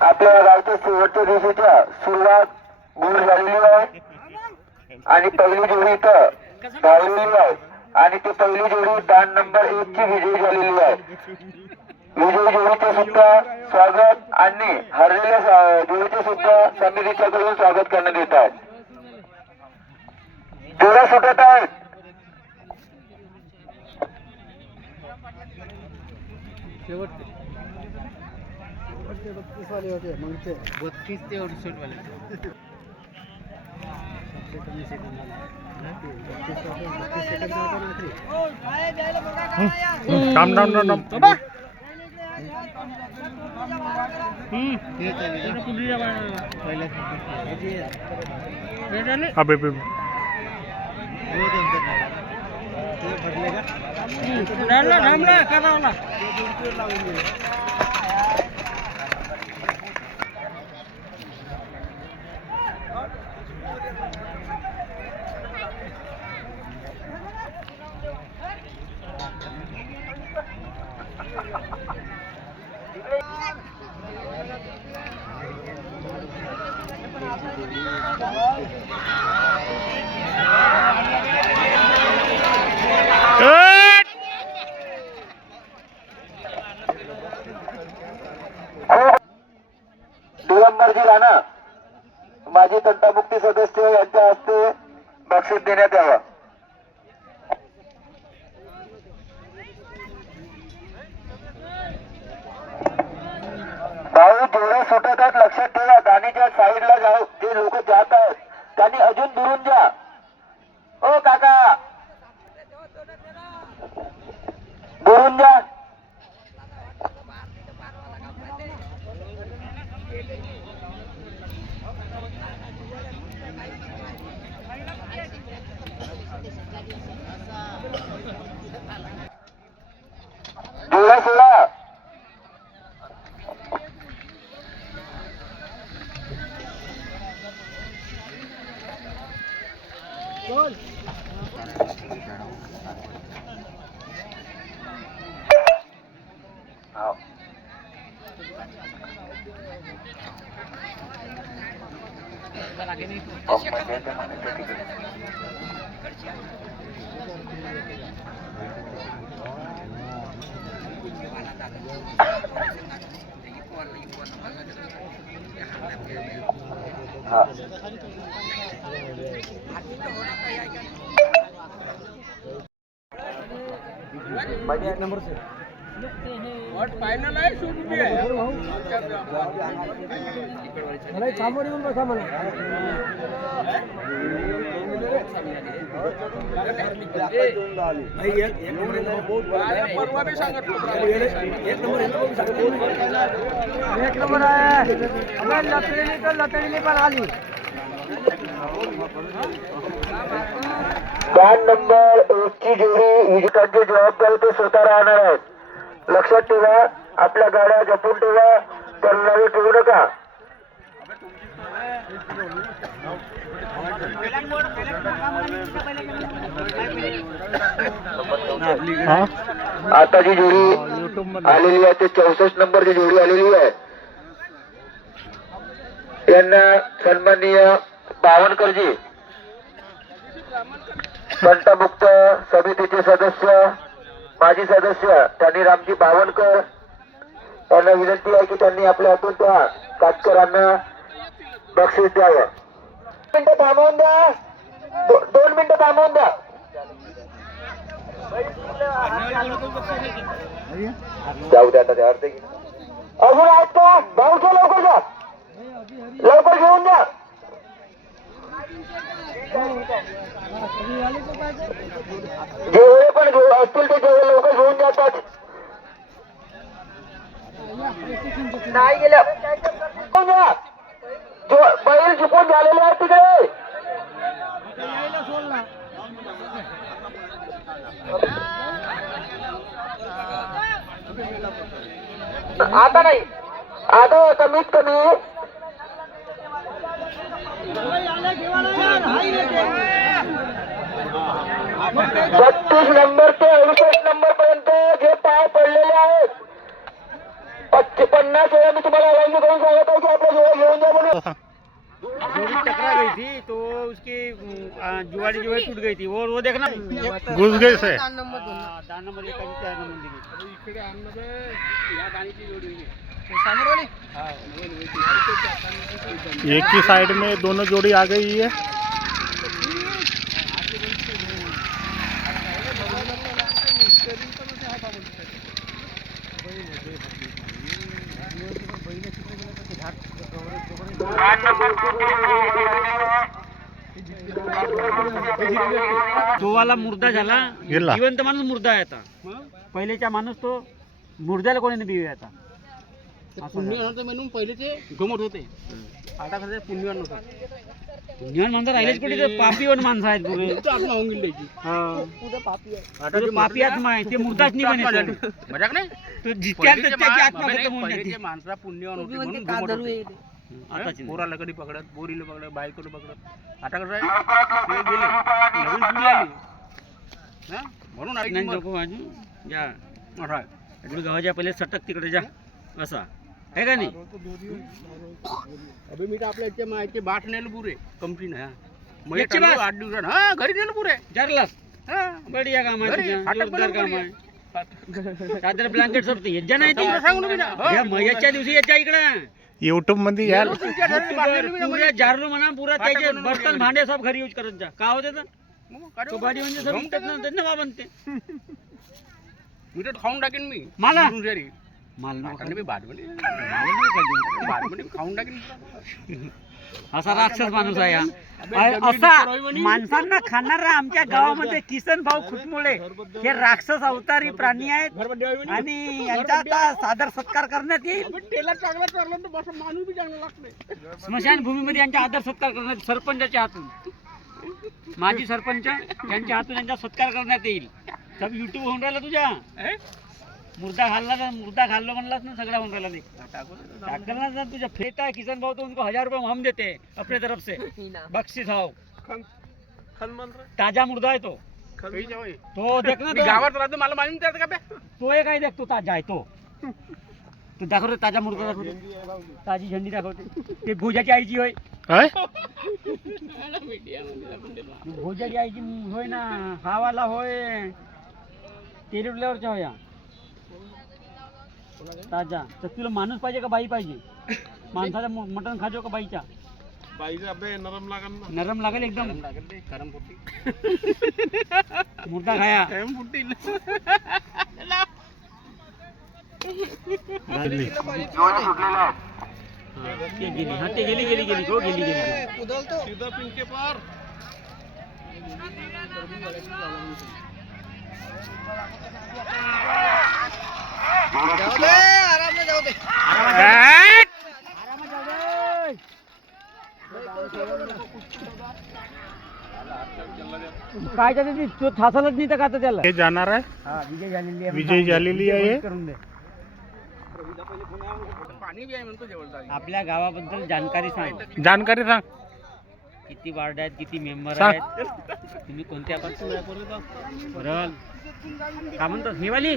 आपल्या गावच्या शेवटच्या दिवशीच्या सुरुवात गुण झालेली आहे आणि पहिली जोडी इथं धावलेली आहे आणि ती पहिली जोडी दान नंबर 1 ची विजयी झालेली आहे. विजयी जोडीचे सुद्धा स्वागत आणि हरलेल्या जोडीचे सुद्धा समितीच्या कडून स्वागत करण्यात येत आहे. जोड्या सुटत आहेत. शेवटचे 32 वाले होते मग ते 32 ते 68 वाले काम डाऊन दिगंबरजी राणा माजी तंटामुक्ती सदस्य यांच्या हस्ते बक्षीस देण्यात यावं. भाऊ जोडे सुटत आहेत, लक्षात ठेवा. गाणीच्या साईडला जाऊ जे लोक जात आहेत त्यांनी अजून दुरून द्या. ओ काका दुरून द्या. जोड्या सोडा. एक नंबर से और फाइनल आहे शूट भी आहे. मला सामोर येऊन बसा मला. परवा बी सांगत एक नंबर आहे. लतळीने पण आली. दान नंबर 1 ची जोडी विजेत्यांची जबाबदारी ते स्वतः राहणार आहेत. लक्षात ठेवा. आपल्या गाड्या जपून ठेवा. परवानगी ठेवू नका. आता जी जोडी आलेली आहे ते 64 नंबरची जोडी आलेली आहे. यांना सन्माननीय बावनकरजी तंटामुक्त समितीचे सदस्य माजी सदस्य त्यांनी रामजी बावनकर यांना विनंती आहे की त्यांनी आपल्या हातून त्या काटकरांना बक्षीस द्यावं. मिनिटं थांबवून द्या. 2 मिनिटं थांबवून द्या. जाऊ द्या आता त्या अर्थ अजून आहेत का भाऊच्या लवकर जा. लवकर घेऊन द्या. जेवढे पण असतील ते जेवढे लवकर घेऊन जातात. नाही गेल्या बैल चुकून झालेले आहेत तिकडे. आता नाही. आता कमीत कमी 32 नंबर ते 68 नंबर पर्यंत जे पाय पडलेले आहेत 50 वेळा मी तुम्हाला आवाज करून सांगत आहे की आपल्या जोड्या घेऊन जा म्हणून. जोड़ी टकरा गई थी तो उसकी जुआड़ी जो है टूट गई थी वो देखना घुस गए से दान नंबर 1 का 4 नंबर दिखे इकडे आणलं बे. या गाडीची जोडी आहे. एक ही साइड में दोनों जोड़ी आ गई है। तो वाला मुर्दा झाला गेला. जिवंत माणूस मुर्दा आहे आता पहिलेचा माणूस तो मुर्द्याला कोणी नाही बिवे आता पुण्य होतं म्हणून पहिलेचे गमत होते. आता कसं पुण्यवान होता. पुण्यवान माणसं राहिलेच कुठे ते पापीवान माणसं आहेत पुरे आपण होऊन गेली त्याची. आता ते पापी आत्मा आहे ते मुर्दाच नाही बने मजाक नाही. तो जित्यात त्याची आत्मा खतम होऊन जाते. पहिलेचे माणसं पुण्यवान होते म्हणून गमत होते. आताची नाही. पोराला कधी पकडत, बोरीला पकडत, बायकोला पकडत. आता कसं आहे ते गेले नवीन पिढी आली हा? म्हणून आई नाही किंमत नको बाजू जा मोठा आहे. इकडे गावाच्या पहिले सटक तिकडे जा असा आहे का नाही अभि मी तर आपल्या इथे माहिती बाट नेलं पुरे कंपनी हा मग याची चालू बात? 8 दिवसात हा घरी नेलं पुरे चारलास हा बढिया काम आहे घरी तुझं. फाटक जोरदार बनवून काम आहे चादर ब्लँकेट सब येत नाही तुला सांगू ना मी ना. हो. या मयाच्या दिवशी येत्या इकडे यूट्यूब मध्ये यार तुमच्या घरी बांधलेलं मी ना पुऱ्या जारलो म्हणा पुरा फाटक त्याचे बनवून बर्तन ठेवलं. भांडे सब घरी यूज करत जा का होते तर मग काय तो भाजी म्हणजे सब घेऊन विकत टाक. ना बनते मी तर खाऊन टाकेन मी मला? दुसरी माल नको आता मी भात म्हणे मला नाही खायचं. भात म्हणे खाऊन टाकेन. असा राक्षस माणूस आहे हा. असा माणसांना खाणारा आमच्या गावामध्ये किसन भाऊ खुटमुळे हे राक्षस अवतारी प्राणी आहेत आणि यांचा आता सादर सत्कार करण्यात येईल पण तेला चांगला चालला तर बस माणूस बी चांगला लागतोय. स्मशान भूमीमध्ये यांचा आदर सत्कार करण्यात सरपंचाच्या हातून माजी सरपंच यांच्या हातून यांचा सत्कार करण्यात येईल सब युट्यूब होऊन राहिला तुझ्या मुर्दा घाललो म्हणलास ना सगळा होऊन राहिला नाही टाकला ना तुझ्या फेट आहे किसन भाऊ तो उनको 1000 रुपये हम देते अपने तरफ से बख्शीस हाव ताजा मुर्दा आहे तो काही जावई. तो देख ना मी तो. गावात राहतो मला माहिती त्यात का बे? तो एक आहे देख तो ताजा आहे तो तू दाखवते ताजा मुर्दा दाखवते ताजी झंडी दाखवते ते भोजाची आईची होय है? भोजाची आईची होय ना हा वाला होय तेलुडल्यावरच्या होया ताजा तर तुला माणूस पाहिजे का बाई पाहिजे माणसाला मटण खाजो का बाईच्या बाईचा अबे नरम लागन ना. नरम लागेल एकदम लागेल ते करम फुटी. मुर्दा खाया करम फुटील. झाली. जोड्या सुटलेल्या आहेत. ते गेली हा ते गेली हो गेली सीधा पिंके पार. काय त्याची तो थासालच नाही तर का आता त्याला हे जाणार आहे हा विजय झालेली आहे विजय झालेली आहे. करून दे पाणी बी आहे म्हणतो जवळ आपल्या गावाबद्दल जानकारी सांग जानकारी सांग किती वार्ड आहेत किती मेंबर सांग. आहेत तुम्ही कोणत्या पासून काय म्हणतो हे वाली